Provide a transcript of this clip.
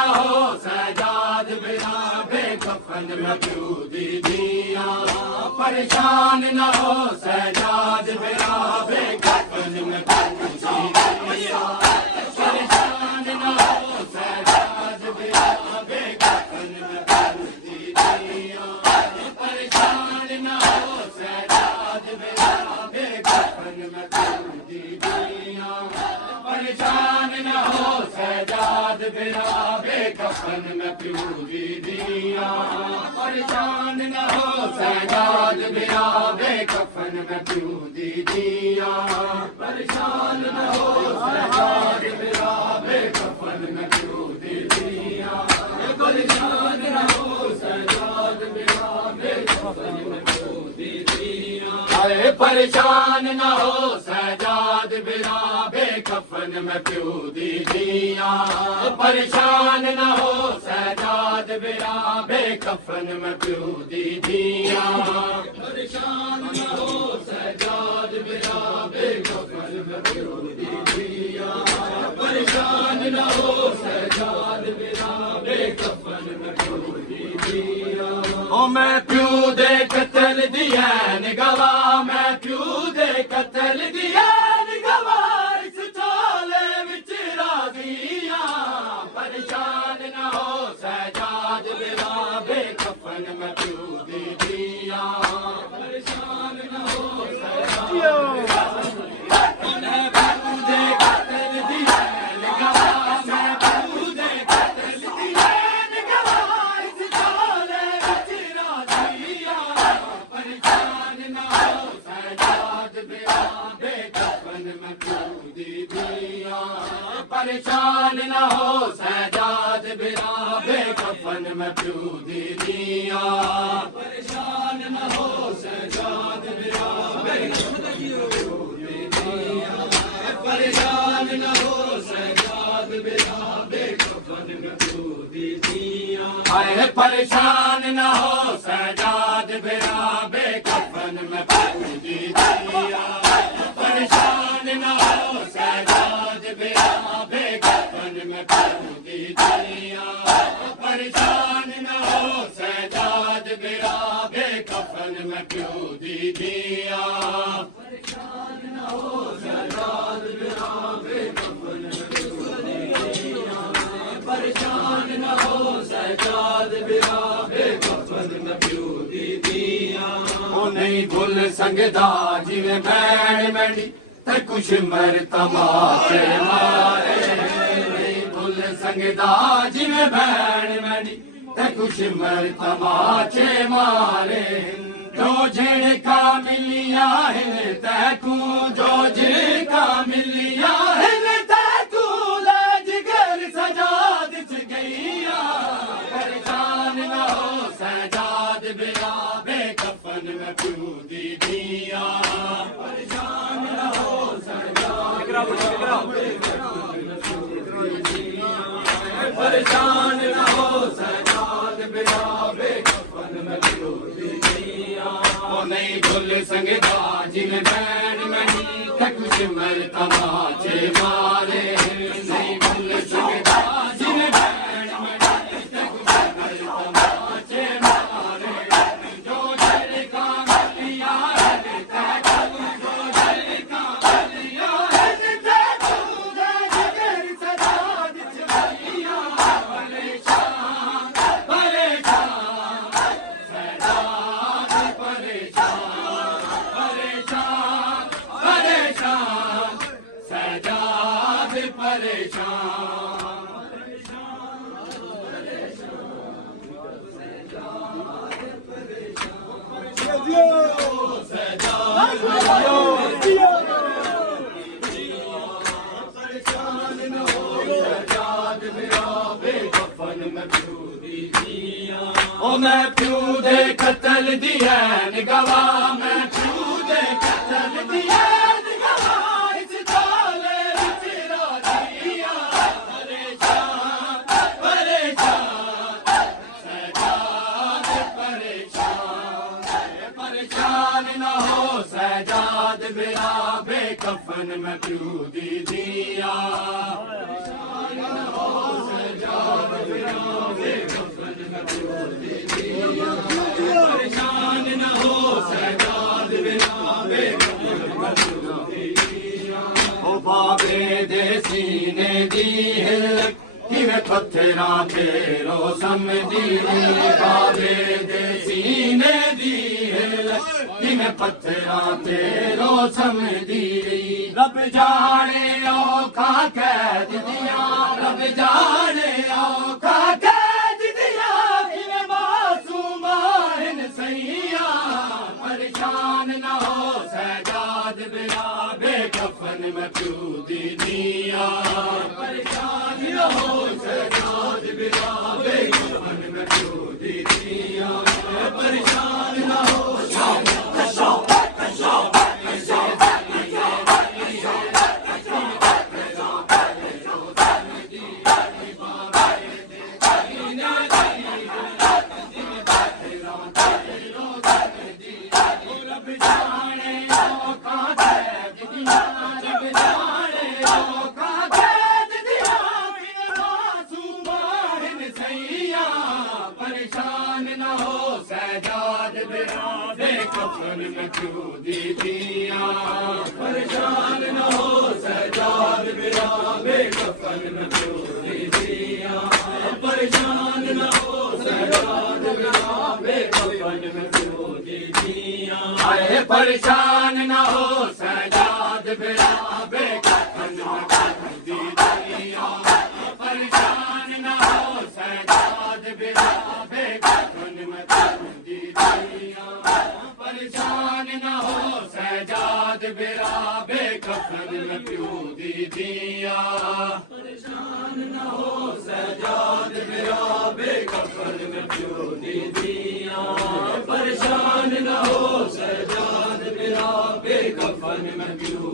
न हो सजाद बिना बेकफन में क्यों दीदिया परेशान न हो सजाद बिना बेकफन में क्यों दीदिया परेशान न हो सजाद बिना बेकफन में क्यों दीदिया परेशान न हो सजाद बिना बेकफन में क्यों दीदिया परेशान न हो सजाद बिना बेकफन में क्यों दीदिया परेशान न हो सजाद बिना बेकफन में क्यों दीदिया परेशान न हो सजाद बिना बेकफन में क्यों दीदिया परेशान न हो सजाद बिना बेकफन में क्यों दीदिया अरे परेशान न हो सजाद बिना बेकफन में क्यों दीदिया परेशान न हो सजाद बिना बेकफन में क्यों दीदिया परेशान न हो सजाद बिना बेकफन में क्यों दीदिया परेशान न हो सजाद बिना बेकफन में क्यों दीदिया ओ मैं क्यों दे कतल दिया निगवा मैं क्यों दे कतल दिया निगवा इस चोले विच राजिया परेशान न हो सजाद बिना बेकफन में क्यों दीदिया परेशान न हो सजाद परेशान न हो सजाद बिना बेकफन में क्यों दीदिया परेशान न हो सजाद बिना बेकफन में क्यों दीदिया परेशान न हो सजाद बिना बेकफन में क्यों दीदिया अरे परेशान न हो सजाद बिना बेकफन में क्यों दीदिया परेशान न हो सजाद बिना बेकफन में क्यों दीदिया परेशान न हो सजाद बिना बेकफन में क्यों दीदिया परेशान न हो सजाद बिना बेकफन में क्यों दीदिया परेशान न हो सजाद बिना बेकफन में क्यों दीदिया ओ नहीं भूल संगदा जिवें भैण मैंडी ते कुछ मर तमाशे मारे नहीं भूल संगदा जिवें भैण मैंडी ते कुछ मर तमाशे मारे जो झिड़का मिलिया है तैकू जो झिड़का मिलिया है तैकू जिगर सजाद च गईया परेशान न हो सजाद बिना बेकफन में क्यों दीदिया परेशान न हो सजाद परेशान न हो सजाद बिना बेकफन में क्यों दीदिया ओ नहीं भूल संगदा जिन भैन मनी कुछ मर तमाचे मारे नहीं भूल संगदा जिन भैन मनी कुछ मर तमाचे मारे जो झिड़का मिलिया है तैकू जो झिड़का मिलिया है तैकू जिगर सजाद च गईया परेशान परेशान सजाद परेशान परेशान परेशान सजाद परेशान परेशान न हो सजाद बिना बेकफन में क्यों दीदिया ओ मैं क्यों दे कतल दिया निगवा मैं क्यों दे कतल दिया निगवा इस चोले विच राजिया परेशान परेशान सजाद परेशान परेशान न हो सजाद बिना बेकफन में क्यों दीदिया परेशान न हो सजाद मैं प्यो दी दियां परेशान न हो सजाद बिना बेकफन मैं प्यो दी दियां ओ बाबे दे सीने दी हिलक किवें पत्थरां ते रोसम दी बाबे दे सीने दी हिलक किवें पत्थरां ते रोसम दी रब जाने औखा कैद दियां रब जाने औखा कैद दियां किवें मासूमा हिन सैयां परेशान न हो सजाद बिना बेकफन मैं प्यो दी दियां परेशान न हो सजाद बिना बेकफन मैं प्यो दी दियां परेशान न हो परेशान न हो सजाद बिना बेकफन मैं प्यो दी दियां परेशान न हो सजाद बिना बेकफन मैं प्यो दी दियां परेशान न हो सजाद बिना बेकफन मैं प्यो दी दियां आए परेशान न हो सजाद बिना बेकफन मैं प्यो दी दियां परेशान न हो सजाद बिना बेकफन मैं प्यो दी दियां परेशान न हो सजाद बिना बेकफन मैं प्यो दी दियां परेशान न हो सजाद बिना बेकफन मैं प्यो दी दियां परेशान न हो सजाद बिना बेकफन मैं प्यो